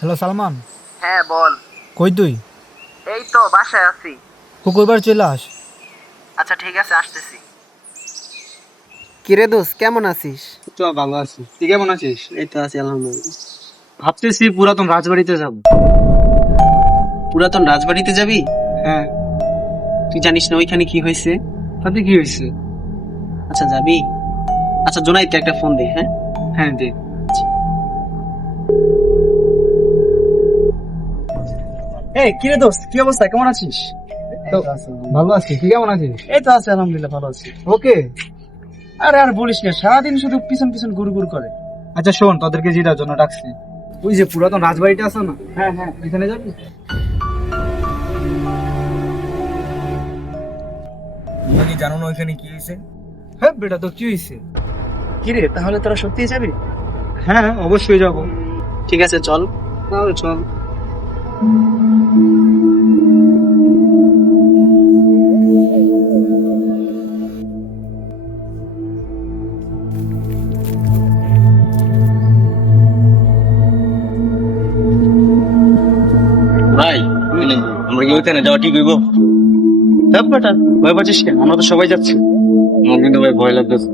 Hello Salman. হ্যাঁ বল। কই তুই? এই তো বাসায় আছি। পুকুরবার চলে আস। আচ্ছা ঠিক আছে, আসতেছি। কিরে দোস্ত, কেমন আছিস? তো ভালো আছি, তুই কেমন আছিস? এই তো আছি আলহামদুলিল্লাহ। ভাবতেছি পুরাতন রাজবাড়িতে যাব। পুরাতন রাজবাড়িতে যাবি? হ্যাঁ। তুই জানিস না ওইখানে কি হয়েছে? তাতে কি হয়েছে? আচ্ছা যাবি? আচ্ছা জোনাইতে একটা ফোন দে। হ্যাঁ হ্যাঁ দে। এই কিরে দোস্ত, কি অবস্থা, কেমন আছিস? তো ভালো আছি, তুই কেমন আছিস? এই তো আছি আলহামদুলিল্লাহ, ভালো আছি। ওকে। আরে আর বলিস না, সারাদিন শুধু পিছন পিছন ঘুর ঘুর করে। আচ্ছা শোন, তোদেরকে যেটার জন্য ডাকছি, ওই যে পুরাতন রাজবাড়িটা আছে না? হ্যাঁ হ্যাঁ, এখানে যাবি? তুমি জানো না ওইখানে কি হয়েছে? হ্যাঁ বেটা, তো কি হয়েছে? কিরে, তাহলে তোরা সত্যিই যাবি? হ্যাঁ অবশ্যই যাবো। ঠিক আছে চল। তাহলে চল। ভাই আমরা কি ওইখানে যাওয়া ঠিক হইব? বেটা ভয় পাচ্ছিস কেন? আমরা তো সবাই যাচ্ছি। আমার কিন্তু ভাই ভয় লাগতেছে।